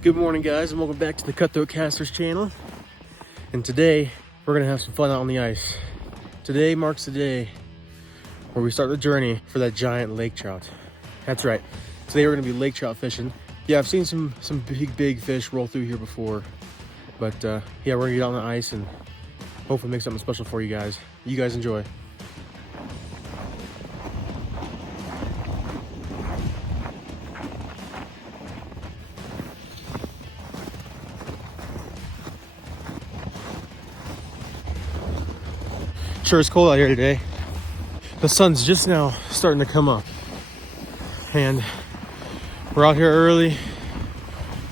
Good morning, guys, and welcome back to the Cutthroat Casters channel. And today we're gonna have some fun out on the ice. Today marks the day where we start the journey for that giant lake trout. That's right, today we're gonna be lake trout fishing. Yeah, I've seen some big fish roll through here before, but yeah, we're gonna get out on the ice and hopefully make something special for you guys. You guys enjoy. Sure is cold out here today. The sun's just now starting to come up, and we're out here early.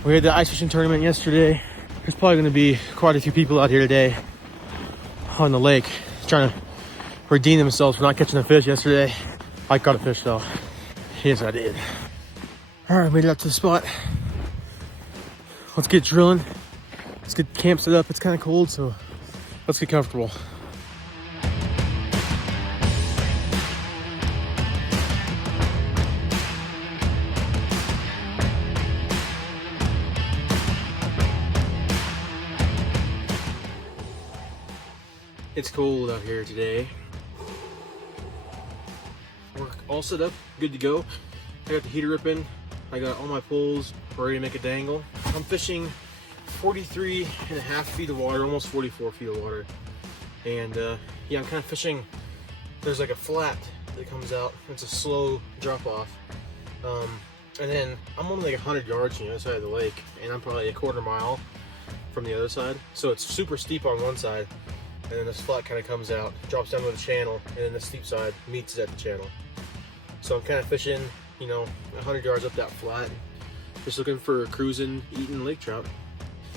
We had the ice fishing tournament yesterday. There's probably going to be quite a few people out here today on the lake trying to redeem themselves for not catching a fish yesterday. I caught a fish though. Yes, I did. All right, made it out to the spot. Let's get drilling. Let's get camp set up. It's kind of cold, so let's get comfortable. It's cold out here today. We're all set up, good to go. I got the heater up in. I got all my poles ready to make a dangle. I'm fishing 43 and a half feet of water, almost 44 feet of water. And yeah, I'm kind of fishing. There's like a flat that comes out. It's a slow drop off. And then I'm only like 100 yards from the other side of the lake, and I'm probably a quarter mile from the other side. So it's super steep on one side, and then this flat kind of comes out, drops down to the channel, and then the steep side meets at the channel. So I'm kind of fishing, you know, 100 yards up that flat, just looking for cruising, eating lake trout.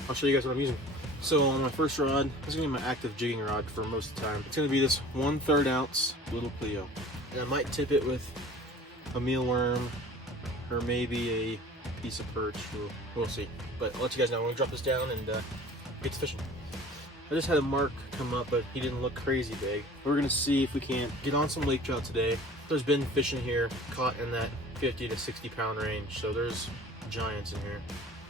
I'll show you guys what I'm using. So on my first rod, this is gonna be my active jigging rod for most of the time. It's gonna be this 1/3 ounce little Pleo. And I might tip it with a mealworm or maybe a piece of perch. We'll see. But I'll let you guys know. I'm gonna drop this down and get to fishing. I just had a mark come up, but he didn't look crazy big. We're gonna see if we can't get on some lake trout today. There's been fish in here caught in that 50 to 60 pound range, so there's giants in here.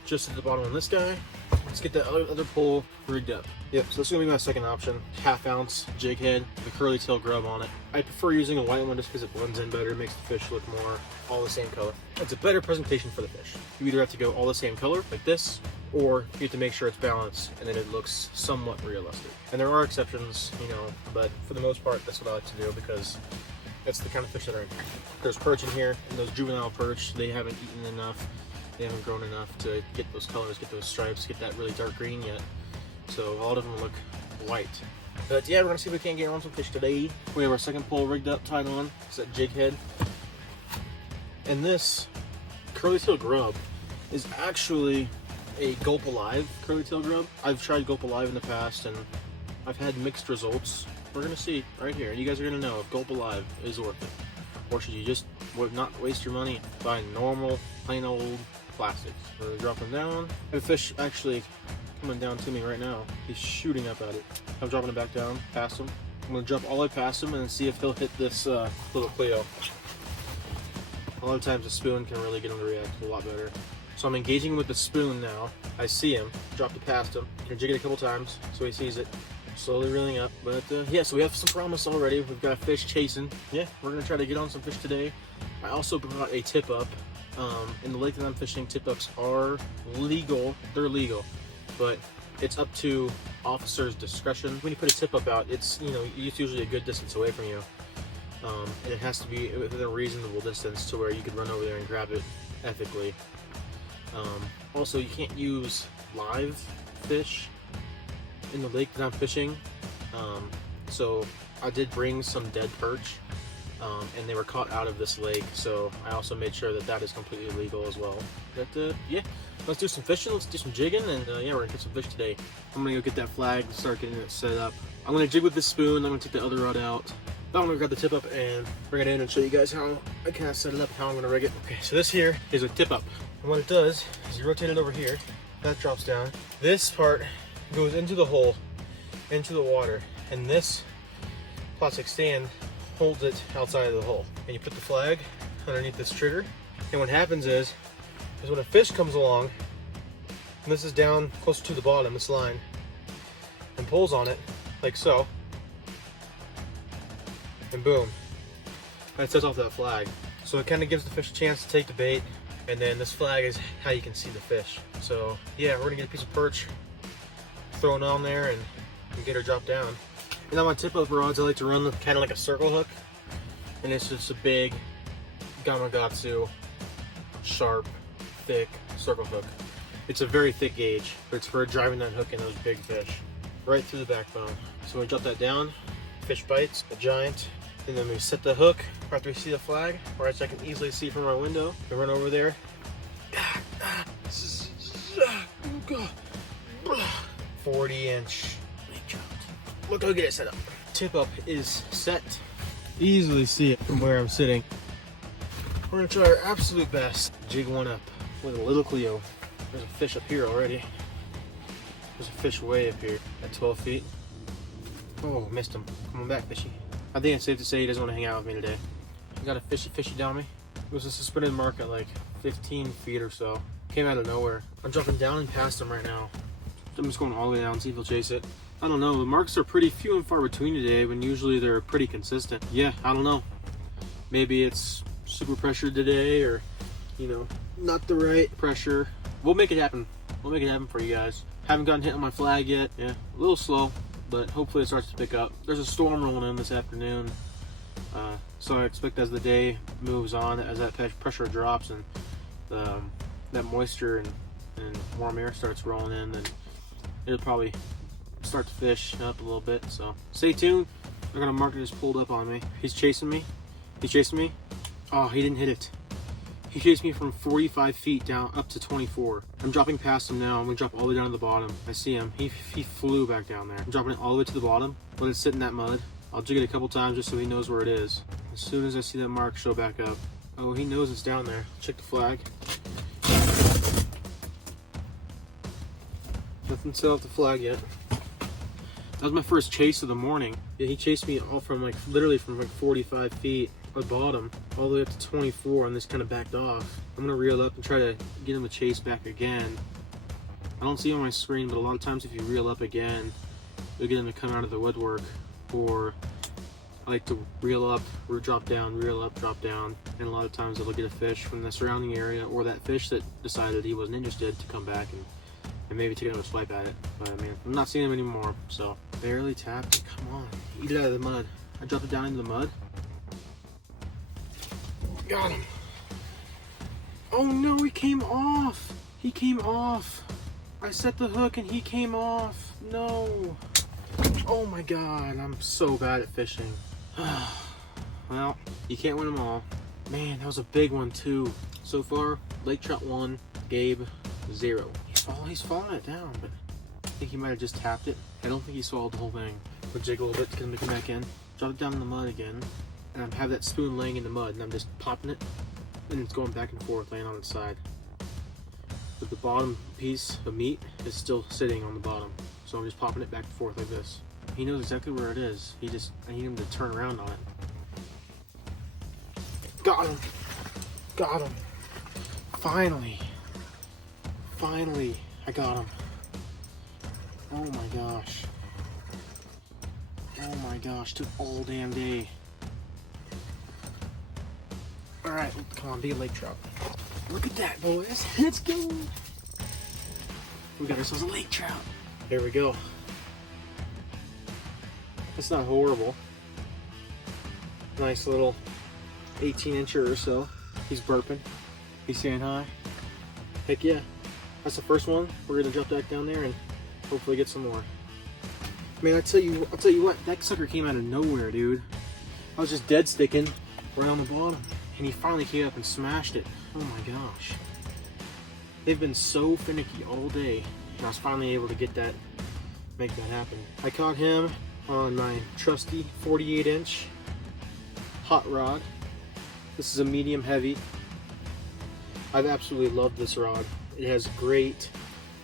Just at the bottom on this guy, let's get that other pole rigged up. Yep, so this is gonna be my second option. 1/2 ounce jig head with a curly tail grub on it. I prefer using a white one just because it blends in better, makes the fish look more all the same color. It's a better presentation for the fish. You either have to go all the same color, like this, or you have to make sure it's balanced and then it looks somewhat realistic. And there are exceptions, you know, but for the most part, that's what I like to do because that's the kind of fish that are in here. There's perch in here, and those juvenile perch, they haven't eaten enough. They haven't grown enough to get those colors, get those stripes, get that really dark green yet. So a lot of them look white. But yeah, we're gonna see if we can't get on some fish today. We have our second pole rigged up, tied on. It's that jig head. And this curly tail grub is actually a Gulp Alive curly tail grub. I've tried Gulp Alive in the past and I've had mixed results. We're gonna see right here. You guys are gonna know if Gulp Alive is worth it. Or should you just not waste your money buying normal, plain old plastics. We're gonna drop them down. The fish actually coming down to me right now. He's shooting up at it. I'm dropping it back down, past him. I'm gonna jump all the way past him and see if he'll hit this little Pleo. A lot of times the spoon can really get him to react a lot better. So I'm engaging with the spoon now. I see him, dropped it past him. I'm gonna jig it a couple times so he sees it. Slowly reeling up, but yeah, so we have some promise already. We've got fish chasing. Yeah, we're gonna try to get on some fish today. I also brought a tip up. In the lake that I'm fishing, tip ups are legal. They're legal, but it's up to officers' discretion. When you put a tip up out, it's, you know, it's usually a good distance away from you, and it has to be within a reasonable distance to where you could run over there and grab it ethically. Also, you can't use live fish in the lake that I'm fishing. So I did bring some dead perch, and they were caught out of this lake, so I also made sure that that is completely legal as well. But yeah, let's do some fishing, let's do some jigging, and yeah, we're gonna get some fish today. I'm gonna go get that flag and start getting it set up. I'm gonna jig with this spoon. I'm gonna take the other rod out. Now I'm gonna grab the tip up and bring it in and show you guys how I kind of set it up, how I'm gonna rig it. Okay, so this here is a tip up, and what it does is you rotate it over here. That drops down. This part goes into the hole, into the water, and this plastic stand holds it outside of the hole. And you put the flag underneath this trigger, and what happens is when a fish comes along, And this is down closer to the bottom, this line, and pulls on it like so, and boom, that sets off that flag. So it kind of gives the fish a chance to take the bait, and then this flag is how you can see the fish. So yeah, we're gonna get a piece of perch, throw it on there, and get her dropped down. And on my tip-up rods, I like to run kind of like a circle hook, and it's just a big Gamakatsu, sharp, thick circle hook. It's a very thick gauge, but it's for driving that hook in those big fish right through the backbone. So we drop that down, fish bites, a giant, and then we set the hook after we see the flag, or as I can easily see from our window. We run over there. 40-inch lake trout. Look how good it's set up. Tip up is set. Easily see it from where I'm sitting. We're gonna try our absolute best. Jig one up with a little Cleo. There's a fish up here already. There's a fish way up here at 12 feet. Oh, missed him. Come on back, fishy. I think it's safe to say he doesn't want to hang out with me today. He got a fishy down me. It was a suspended mark at like 15 feet or so. Came out of nowhere. I'm jumping down and past him right now. I'm just going all the way down, see if he'll chase it. I don't know, the marks are pretty few and far between today when usually they're pretty consistent. Yeah, I don't know. Maybe it's super pressured today, or, you know, not the right pressure. We'll make it happen. We'll make it happen for you guys. Haven't gotten hit on my flag yet. Yeah, a little slow, but hopefully it starts to pick up. There's a storm rolling in this afternoon. So I expect as the day moves on, as that pressure drops and that moisture and warm air starts rolling in, then it'll probably start to fish up a little bit. So stay tuned. They're gonna mark it just pulled up on me. He's chasing me. He's chasing me. Oh, he didn't hit it. He chased me from 45 feet down up to 24. I'm dropping past him now. I'm gonna drop all the way down to the bottom. I see him. He flew back down there. I'm dropping it all the way to the bottom. Let it sit in that mud. I'll jig it a couple times just so he knows where it is. As soon as I see that mark show back up. Oh, he knows it's down there. Check the flag. Nothing set off the flag yet. That was my first chase of the morning. Yeah, he chased me all from like, literally from like 45 feet at the bottom, all the way up to 24, and this kind of backed off. I'm gonna reel up and try to get him to chase back again. I don't see him on my screen, but a lot of times if you reel up again, you'll get him to come out of the woodwork. Or I like to reel up or drop down, reel up, drop down, and a lot of times it'll get a fish from the surrounding area, or that fish that decided he wasn't interested to come back and maybe take another swipe at it. But I mean, I'm not seeing him anymore, so barely tapped it. Come on, eat it out of the mud. I dropped it down into the mud. Got him. Oh no, he came off. He came off. I set the hook and he came off. No. Oh my God, I'm so bad at fishing. Well, you can't win them all. Man, that was a big one too. So far, lake trout 1, Gabe 0. He's falling it down, but I think he might have just tapped it. I don't think he swallowed the whole thing. We'll jig a little bit to get him to come back in. Drop it down in the mud again. And I have that spoon laying in the mud, and I'm just popping it, and it's going back and forth, laying on its side. But the bottom piece of meat is still sitting on the bottom. So I'm just popping it back and forth like this. He knows exactly where it is. I need him to turn around on it. Got him. Got him. Finally. Finally, I got him. Oh my gosh. Oh my gosh, took all damn day. All right, come on, be a lake trout. Look at that, boys. Let's go. We got ourselves a lake trout. There we go. That's not horrible. Nice little 18-incher or so. He's burping. He's saying hi. Heck yeah. That's the first one. We're gonna drop back down there and hopefully get some more. Man, I'll tell you what, that sucker came out of nowhere, dude. I was just dead sticking right on the bottom, and he finally came up and smashed it. Oh my gosh. They've been so finicky all day, and I was finally able to make that happen. I caught him on my trusty 48-inch hot rod. This is a medium heavy. I've absolutely loved this rod. It has great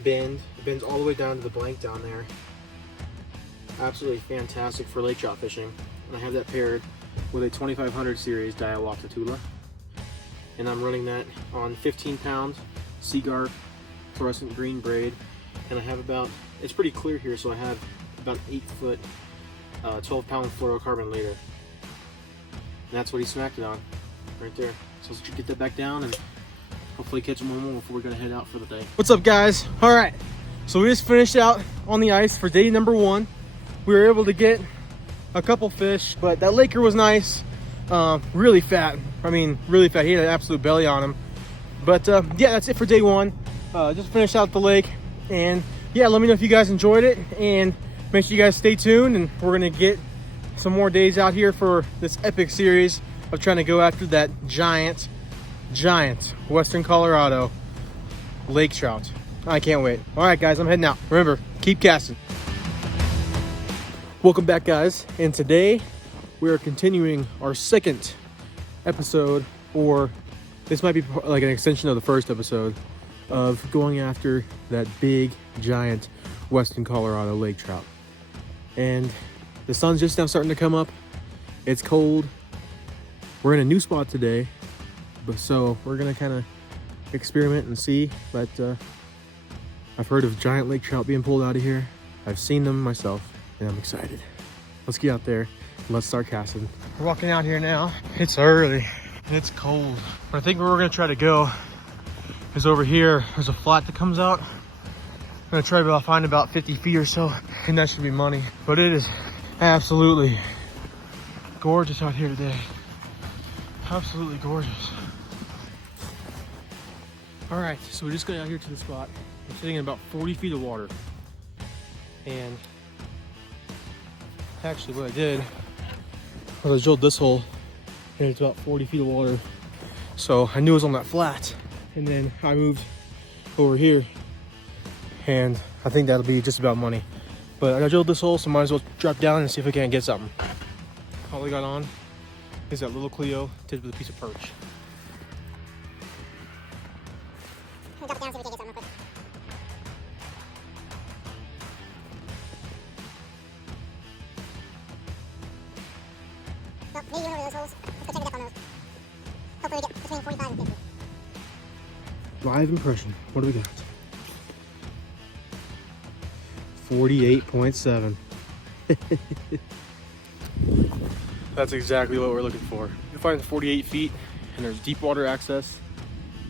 bend. It bends all the way down to the blank down there. Absolutely fantastic for lake trout fishing. And I have that paired with a 2500 series Diawakatula. And I'm running that on 15-pound Seaguar fluorescent green braid, and I have about, it's pretty clear here, so I have about 8 foot, 12 pound fluorocarbon leader. And that's what he smacked it on, right there. So let's get that back down and hopefully catch one more before we're gonna head out for the day. What's up, guys? All right, so we just finished out on the ice for day number 1. We were able to get a couple fish, but that Laker was nice. Really fat. I mean, really fat. He had an absolute belly on him. But yeah, that's it for day 1. Just finished out the lake, and yeah, let me know if you guys enjoyed it, and make sure you guys stay tuned, and we're gonna get some more days out here for this epic series of trying to go after that giant Western Colorado lake trout. I can't wait. All right, guys, I'm heading out. Remember, keep casting. Welcome back, guys, and today we are continuing our second episode, or this might be like an extension of the first episode, of going after that big giant Western Colorado lake trout. And the sun's just now starting to come up. It's cold. We're in a new spot today, but so we're gonna kind of experiment and see. But I've heard of giant lake trout being pulled out of here. I've seen them myself, and I'm excited. Let's get out there and let's start casting. We're walking out here now. It's early and it's cold. But I think where we're gonna try to go is over here. There's a flat that comes out. I'm gonna try to find about 50 feet or so, and that should be money. But it is absolutely gorgeous out here today. Absolutely gorgeous. All right, so we just got out here to the spot. I'm sitting in about 40 feet of water. And actually what I did was I drilled this hole, and it's about 40 feet of water. So I knew it was on that flat. And then I moved over here, and I think that'll be just about money. But I drilled this hole, so might as well drop down and see if I can't get something. All I got on is that little Cleo tipped with a piece of perch. Drop it down, see if we can get something real quick. Well, maybe one of those holes. Let's go check it up on those. Hopefully we get between 45 and 50. Live impression. What do we got? 48.7. That's exactly what we're looking for. You find 48 feet, and there's deep water access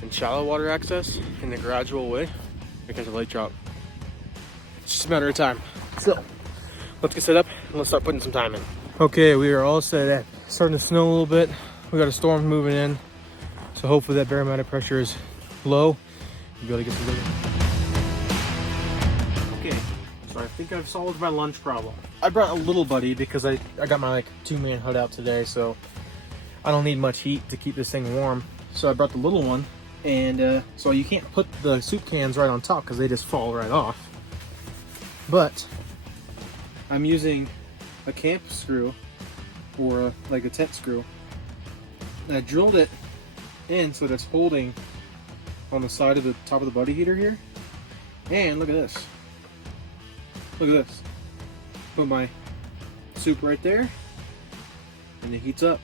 and shallow water access in a gradual way. We catch a lake trout. It's just a matter of time. So, let's get set up and let's start putting some time in. Okay, we are all set up. It's starting to snow a little bit. We got a storm moving in, so hopefully that barometric pressure is low. We'll be able to get some good. Okay, so I think I've solved my lunch problem. I brought a little buddy because I got my like 2-man hut out today, so I don't need much heat to keep this thing warm. So I brought the little one, and so you can't put the soup cans right on top because they just fall right off. But I'm using a camp screw, or like a tent screw, and I drilled it in so that it's holding on the side of the top of the buddy heater here. And look at this. Look at this. Put my soup right there, and it heats up.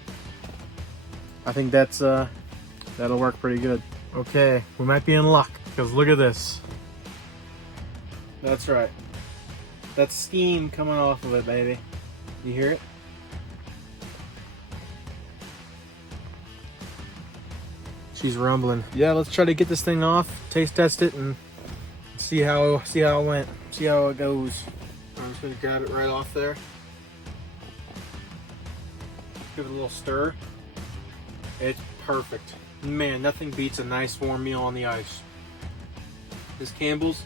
I think that's that'll work pretty good. Okay, we might be in luck, because look at this. That's right. That's steam coming off of it, baby. You hear it? She's rumbling. Yeah, let's try to get this thing off, taste test it, and see how it went. See how it goes. I'm just gonna grab it right off there. Give it a little stir. It's perfect. Man, nothing beats a nice warm meal on the ice. This Campbell's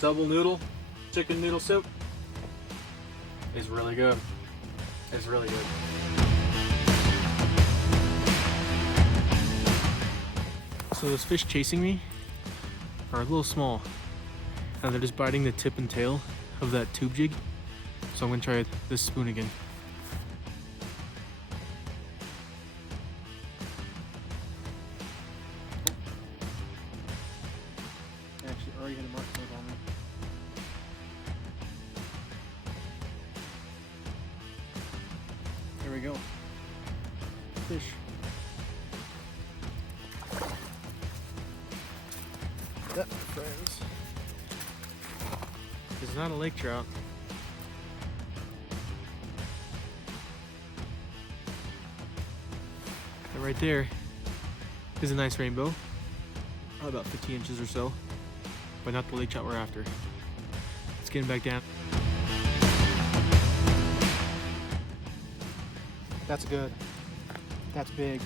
double noodle chicken noodle soup is really good. It's really good. So those fish chasing me are a little small, and they're just biting the tip and tail of that tube jig. So I'm gonna try this spoon again. Actually, already had a mark on me. There we go. Fish. That, my friends, is not a lake trout. That right there is a nice rainbow, about 15 inches or so, but not the lake trout we're after. Let's get him back down. That's good. That's big.